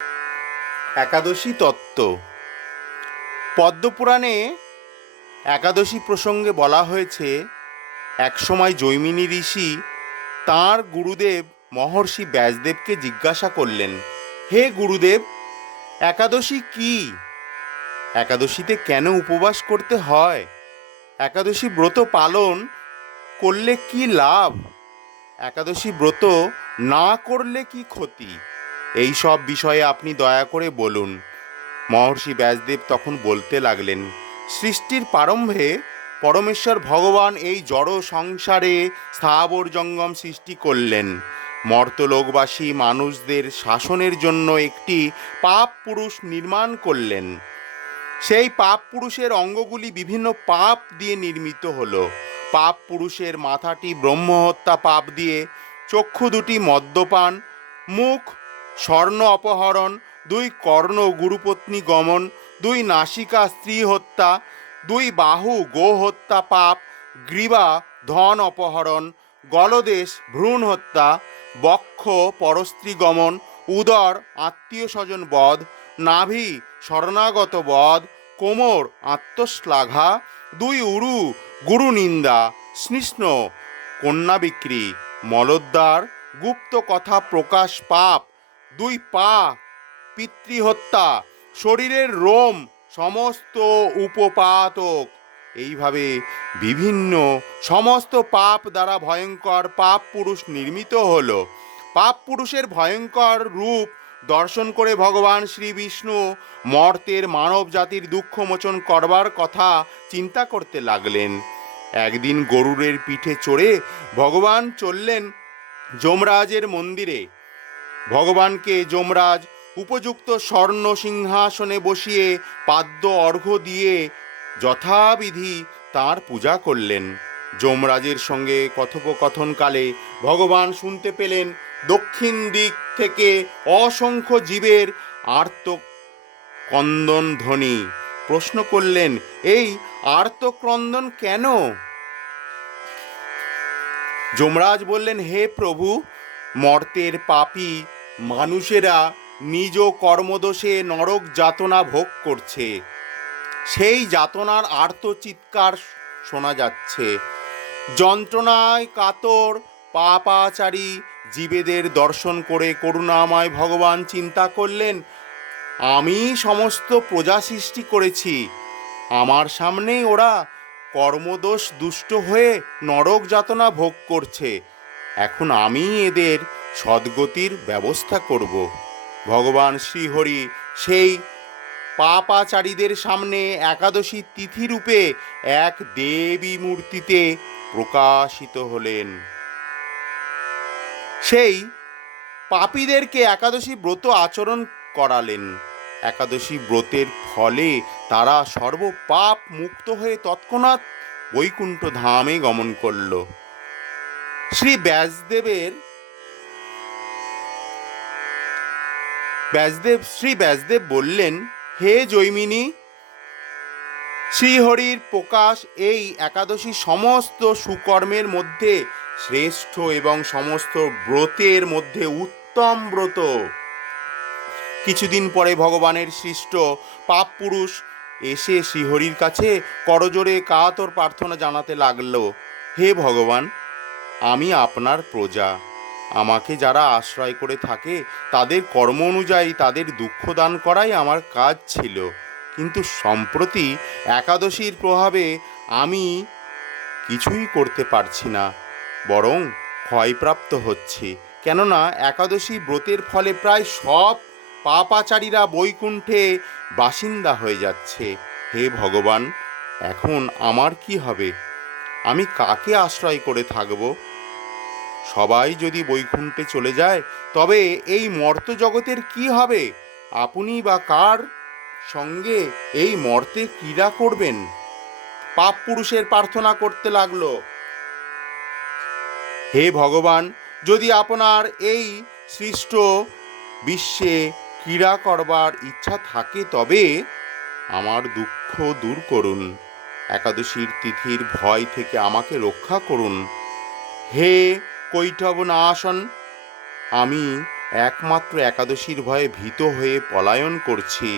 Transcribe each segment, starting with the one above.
একাদশী তত্ত্ব। পদ্মপুরাণে একাদশী প্রসঙ্গে বলা হয়েছে, একসময় জৈমিনী ঋষি তাঁর গুরুদেব মহর্ষি ব্যাসদেবকে জিজ্ঞাসা করলেন, হে গুরুদেব, একাদশী কি? একাদশীতে কেন উপবাস করতে হয়? একাদশী ব্রত পালন করলে কি লাভ? একাদশী ব্রত না করলে কি ক্ষতি? এই সব বিষয়ে আপনি দয়া করে বলুন। মহর্ষি ব্যাসদেব তখন বলতে লাগলেন, সৃষ্টির প্রারম্ভে পরমেশ্বর ভগবান এই জড় সংসারে স্থাবর জঙ্গম সৃষ্টি করলেন। মর্তলোকবাসী মানুষদের শাসনের জন্য একটি পাপ পুরুষ নির্মাণ করলেন। সেই পাপ পুরুষের অঙ্গগুলি বিভিন্ন পাপ দিয়ে নির্মিত হলো। পাপ পুরুষের মাথাটি ব্রহ্মহত্যা পাপ দিয়ে, চক্ষু দুটি মদ্যপান, মুখ স্বর্ণ অপহরণ, দুই কর্ণ গুরুপত্নী গমন, দুই নাসিকা স্ত্রী হত্যা, দুই বাহু গো হত্যা পাপ, গ্রীবা ধন অপহরণ, গলদেশ ভ্রূণ হত্যা, বক্ষ পরস্ত্রী গমন, উদর আত্মীয় স্বজন বধ, নাভি শরণাগত বধ, কোমর আত্মশ্লাঘা, দুই উরু গুরু নিন্দা, শ্লিষ্ণ কন্যা বিক্রি, মলোদ্বার গুপ্ত কথা প্রকাশ পাপ, দুই পা পিতৃহত্যা, শরীরের রোম সমস্ত উপপাতক। এইভাবে বিভিন্ন সমস্ত পাপ দ্বারা ভয়ঙ্কর পাপ পুরুষ নির্মিত হলো। পাপ পুরুষের ভয়ঙ্কর রূপ দর্শন করে ভগবান শ্রী বিষ্ণু মর্তের মানব জাতির দুঃখ মোচন করবার কথা চিন্তা করতে লাগলেন। একদিন গরুরের পিঠে চড়ে ভগবান চললেন যমরাজের মন্দিরে। ভগবানকে যমরাজ উপযুক্ত স্বর্ণ সিংহাসনে বসিয়ে পাদ্য অর্ঘ্য দিয়ে যথাবিধি তাঁর পূজা করলেন। যমরাজের সঙ্গে কথোপকথনকালে ভগবান শুনতে পেলেন দক্ষিণ দিক থেকে অসংখ্য জীবের আর্তক্রন্দন ধ্বনি। প্রশ্ন করলেন, এই আর্তক্রন্দন কেন? যমরাজ বললেন, হে প্রভু, মর্তের পাপী মানুষেরা নিজ কর্মদোষে নরক যাতনা ভোগ করছে। সেই যাতনার আর্তচিৎকার শোনা যাচ্ছে। যন্ত্রণায় কাতর পাপাচারী জীবেদের দর্শন করে করুণাময় ভগবান চিন্তা করলেন, আমি সমস্ত প্রজা সৃষ্টি করেছি, আমার সামনেই ওরা কর্মদোষ দুষ্ট হয়ে নরক যাতনা ভোগ করছে। এখন আমি এদের সদ্গতির ব্যবস্থা করব। ভগবান শ্রীহরি সেই পাপাচারীদের সামনে একাদশী তিথি রূপে এক দেবী মূর্তিতে প্রকাশিত হলেন। সেই পাপীদেরকে একাদশী ব্রত আচরণ করালেন। একাদশী ব্রতের ফলে তারা সর্বপাপ মুক্ত হয়ে তৎক্ষণাৎ বৈকুণ্ঠ ধামে গমন করল। শ্রী ব্যাসদেব বললেন, হে জৈমিনী, শ্রীহরির প্রকাশ এই একাদশী সমস্ত সুকর্মের মধ্যে শ্রেষ্ঠ এবং সমস্ত ব্রতের মধ্যে উত্তম ব্রত। কিছুদিন পরে ভগবানের সৃষ্ট পাপ পুরুষ এসে শ্রীহরির কাছে করজোড়ে কাতর প্রার্থনা জানাতে লাগল, হে ভগবান, আমি আপনার প্রজা। আমাকে যারা আশ্রয় করে থাকে তাদের কর্ম অনুযায়ী তাদের দুঃখ দান করাই আমার কাজ ছিল। কিন্তু সম্প্রতি একাদশীর প্রভাবে আমি কিছুই করতে পারছি না, বরং ক্ষয়প্রাপ্ত হচ্ছি। কেননা একাদশী ব্রতের ফলে প্রায় সব পাপাচারীরা বৈকুণ্ঠে বাসিন্দা হয়ে যাচ্ছে। হে ভগবান, এখন আমার কি হবে? আমি কাকে আশ্রয় করে থাকব? সবাই যদি বৈকুণ্ঠে চলে যায় তবে এই মর্ত জগতের কি হবে? আপনি বা কার সঙ্গে এই মর্তে ক্রীড়া করবেন? পাপ পুরুষের প্রার্থনা করতে লাগলো, হে ভগবান, যদি আপনার এই সৃষ্ট বিশ্বে ক্রীড়া করবার ইচ্ছা থাকে তবে আমার দুঃখ দূর করুন। একাদশীর তিথির ভয় থেকে আমাকে রক্ষা করুন। হে কৈঠব নাশন, আমি একমাত্র একাদশীর ভয়ে ভীত হয়ে পলায়ন করছি।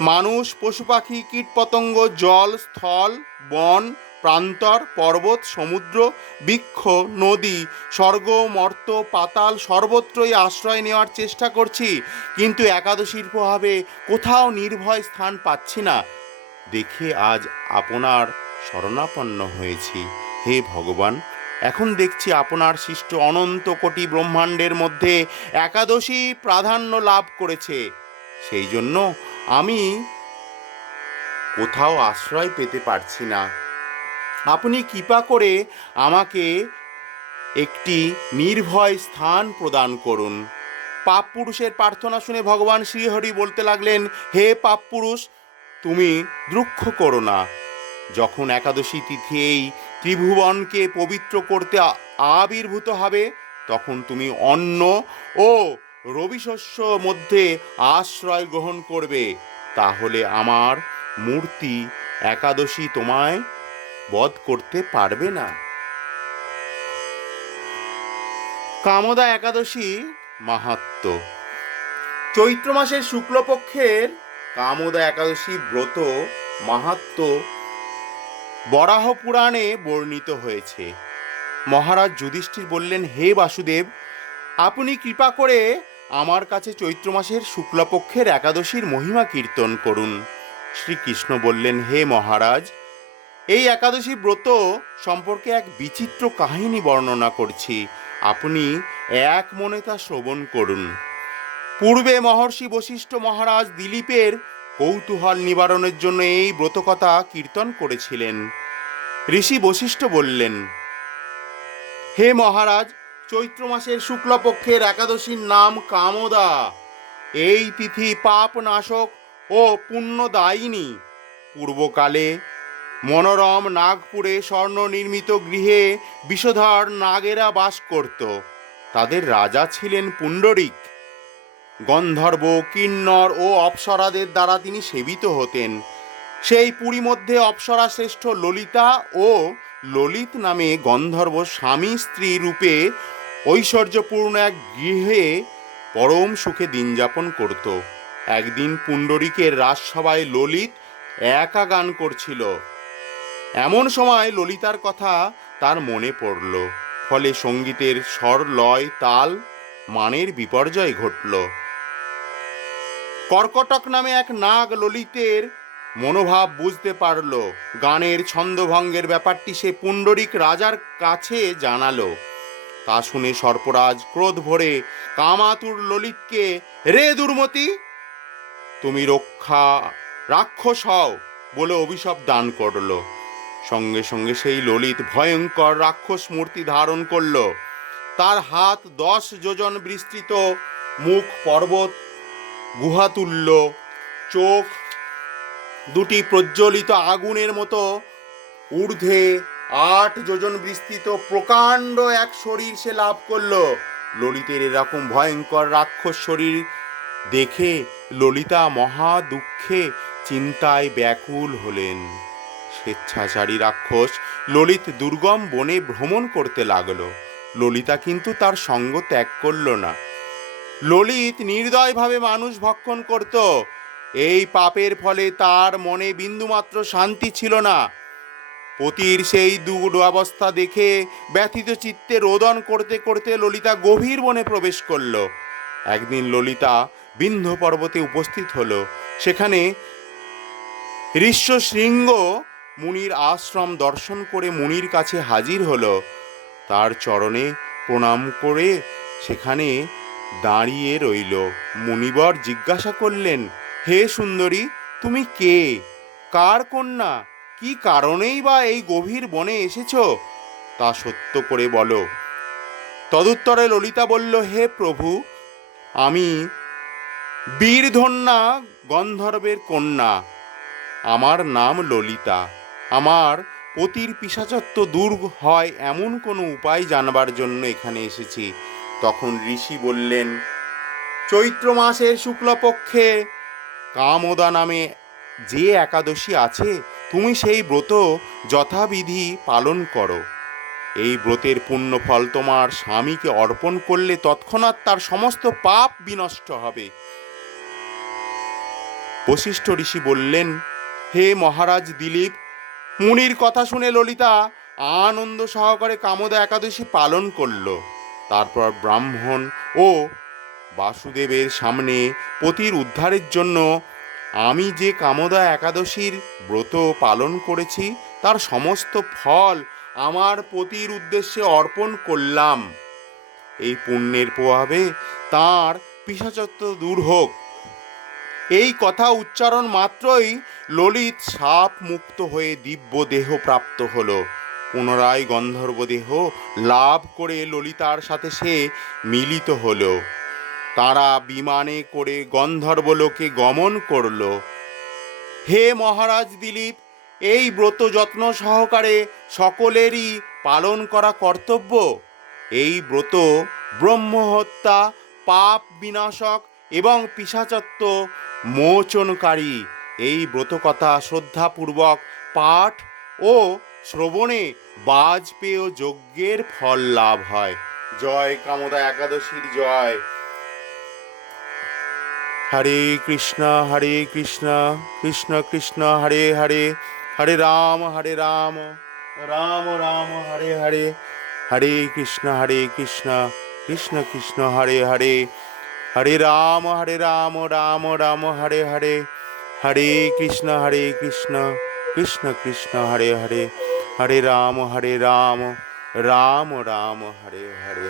মানুষ, পশু পাখি, কীটপতঙ্গ, জল, স্থল, বন, প্রান্তর, পর্বত, সমুদ্র, বৃক্ষ, নদী, স্বর্গ, মর্ত্য, পাতাল সর্বত্রই আশ্রয় নেওয়ার চেষ্টা করছি, কিন্তু একাদশীর প্রভাবে কোথাও নির্ভয় স্থান পাচ্ছি না। দেখে আজ আপনার শরণাপন্ন হয়েছি। হে ভগবান, এখন দেখছি আপনার সৃষ্ট অনন্ত কোটি ব্রহ্মাণ্ডের মধ্যে একাদশী প্রাধান্য লাভ করেছে। সেই জন্য আমি কোথাও আশ্রয় পেতে পারছি না। আপনি কৃপা করে আমাকে একটি নির্ভয় স্থান প্রদান করুন। পাপ পুরুষের প্রার্থনা শুনে ভগবান শ্রীহরি বলতে লাগলেন, হে পাপ পুরুষ, তুমি দুঃখ করো না। যখন একাদশী তিথি এই ত্রিভুবনকে পবিত্র করতে আবির্ভূত হবে, তখন তুমি অন্ন ও রবিশস্য মধ্যে আশ্রয় গ্রহণ করবে। তাহলে আমার মূর্তি একাদশী তোমায় বধ করতে পারবে না। কামদা একাদশী মাহাত্ম্য। চৈত্র মাসের শুক্লপক্ষের কামদা একাদশী ব্রত মাহাত্ম্য বরাহ পুরাণে বর্ণিত হয়েছে। মহারাজ যুধিষ্ঠির বললেন, হে বাসুদেব, আপনি কৃপা করে আমার কাছে চৈত্র মাসের শুক্লপক্ষের একাদশীর মহিমা কীর্তন করুন। শ্রীকৃষ্ণ বললেন, হে মহারাজ, এই একাদশী ব্রত সম্পর্কে এক বিচিত্র কাহিনী বর্ণনা করছি, আপনি এক মনে তা শ্রবণ করুন। পূর্বে মহর্ষি বশিষ্ঠ মহারাজ দিলীপের কৌতূহল নিবারণের জন্য এই ব্রতকথা কীর্তন করেছিলেন। ঋষি বশিষ্ঠ বললেন, হে মহারাজ, চৈত্র মাসের শুক্লপক্ষের একাদশীর নাম কামদা। এই তিথি পাপ নাশক ও পুণ্যদায়িনী। পূর্বকালে মনোরম নাগপুরে স্বর্ণ নির্মিত গৃহে বিষধর নাগেরা বাস করত। তাদের রাজা ছিলেন পুণ্ডরিক। গন্ধর্ব, কিন্নর ও অপ্সরাদের দ্বারা তিনি সেবিত হতেন। সেই পুরী মধ্যে অপ্সরা শ্রেষ্ঠ ললিতা ও ললিত নামে গন্ধর্ব স্বামী স্ত্রী রূপে ঐশ্বর্যপূর্ণ এক গৃহে পরম সুখে দিন যাপন করত। একদিন পুণ্ডরিকের রাজসভায় ললিত একা গান করছিল। এমন সময় ললিতার কথা তার মনে পড়ল। ফলে সঙ্গীতের স্বর, লয়, তাল, মানের বিপর্যয় ঘটল। কর্কটক নামে এক নাগ ললিতের মনোভাব বুঝতে পারল। গানের ছন্দভঙ্গের ব্যাপারটি সে পুণ্ডরিক রাজার কাছে জানালো। তা শুনে সর্পরাজ ক্রোধ ভরে কামাতুর ললিতকে, রে দুর্মতি, তুমি রাক্ষস হও বলে অভিশাপ দান করল। সঙ্গে সঙ্গে সেই ললিত ভয়ঙ্কর রাক্ষস মূর্তি ধারণ করল। তার হাত 10 যোজন বিস্তৃত, মুখ পর্বত গুহাতুল্য, চোখ দুটি প্রজ্বলিত আগুনের মতো, ঊর্ধ্বে 8 যোজন বিস্তৃত প্রকাণ্ড এক শরীর সে লাভ করল। ললিতের এরকম ভয়ঙ্কর রাক্ষস শরীর দেখে ললিতা মহা দুঃখে চিন্তায় ব্যাকুল হলেন। স্বেচ্ছাচারী রাক্ষস ললিত দুর্গম বনে ভ্রমণ করতে লাগল। ললিতা কিন্তু তার সঙ্গ ত্যাগ করল না। ললিত নির্দয়ভাবে মানুষ ভক্ষণ করত। এই পাপের ফলে তার মনে বিন্দুমাত্র শান্তি ছিল না। পতির সেই দুরবস্থা দেখে ব্যথিত চিত্তে রোদন করতে করতে ললিতা গভীর বনে প্রবেশ করল। একদিন ললিতা বিন্ধ্য পর্বতে উপস্থিত হলো। সেখানে ঋষ্যশৃঙ্গ মুনির আশ্রম দর্শন করে মুনির কাছে হাজির হলো। তার চরণে প্রণাম করে সেখানে দাঁড়িয়ে রইল। মুনিবর জিজ্ঞাসা করলেন, হে সুন্দরী, তুমি কে, কার কন্যা, কি কারণেই বা এই গভীর বনে এসেছ, তা সত্য করে বলো। তদুত্তরে ললিতা বলল, হে প্রভু, আমি বীরধন্যা গন্ধর্বের কন্যা। আমার নাম ললিতা। আমার পতির পিশাচত্ব দূর হয় এমন কোনো উপায় জানবার জন্য এখানে এসেছি। তখন ঋষি বললেন, চৈত্র মাসের শুক্লপক্ষে কামদা নামে যে একাদশী আছে, তুমি সেই ব্রত যথাবিধি পালন করো। এই ব্রতের পুণ্যফল তোমার স্বামীকে অর্পণ করলে তৎক্ষণাৎ তার সমস্ত পাপ বিনষ্ট হবে। বশিষ্ঠ ঋষি বললেন, হে মহারাজ দিলীপ, মুনির কথা শুনে ললিতা আনন্দ সহকারে কামদা একাদশী পালন করল। তারপর ব্রাহ্মণ ও বাসুদেবের সামনে পতির উদ্ধারের জন্য আমি যে কামদা একাদশীর ব্রত পালন করেছি তার সমস্ত ফল আমার পতির উদ্দেশ্যে অর্পণ করলাম। এই পুণ্যের প্রভাবে তাঁর পিশাচত্ব দূর হোক। এই কথা উচ্চারণ মাত্রই ললিত সাপ মুক্ত হয়ে দিব্য দেহ প্রাপ্ত হলো। পুনরায় গন্ধর্ব দেহ লাভ করে ললিতার সাথে সে মিলিত হলো। তারা বিমানে করে গন্ধর্বলোকে গমন করল। হে মহারাজ দিলীপ, এই ব্রত যত্ন সহকারে সকলেরই পালন করা কর্তব্য। এই ব্রত ব্রহ্মহত্যা, পাপ বিনাশক এবং পিশাচত্ব মোচনকারী। এই ব্রতকথা শ্রদ্ধাপূর্বক পাঠ ও শ্রবণে বাজপেয় যজ্ঞের ফল লাভ হয়। জয় কামদা একাদশীর জয়। হরে কৃষ্ণ কৃষ্ণ কৃষ্ণ হরে হরে, হরে রাম রাম রাম হরে হরে, হরে কৃষ্ণ কৃষ্ণ কৃষ্ণ হরে হরে, হরে রাম রাম রাম হরে হরে, হরে কৃষ্ণ কৃষ্ণ কৃষ্ণ হরে হরে, হরে রাম রাম রাম হরে হরে।